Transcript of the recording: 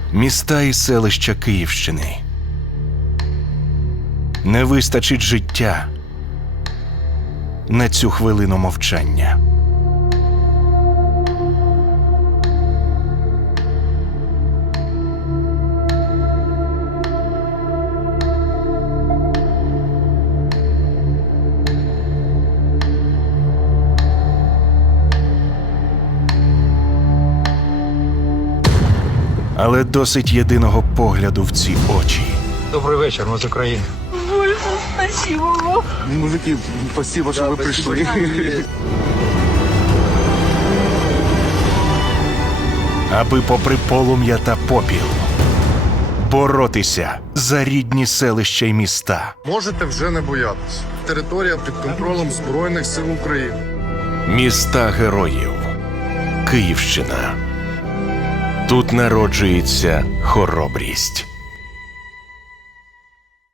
Міста і селища Київщини. Не вистачить життя на цю хвилину мовчання. Але досить єдиного погляду в ці очі. Добрий вечір, ми з України. Боже, спасибо вам. Мужики, спасибо, что вы пришли. Аби попри полум'я та попіл боротися за рідні селища й міста. Можете вже не боятися. Територія під контролем Збройних сил України. Міста героїв. Київщина. Тут народжується хоробрість.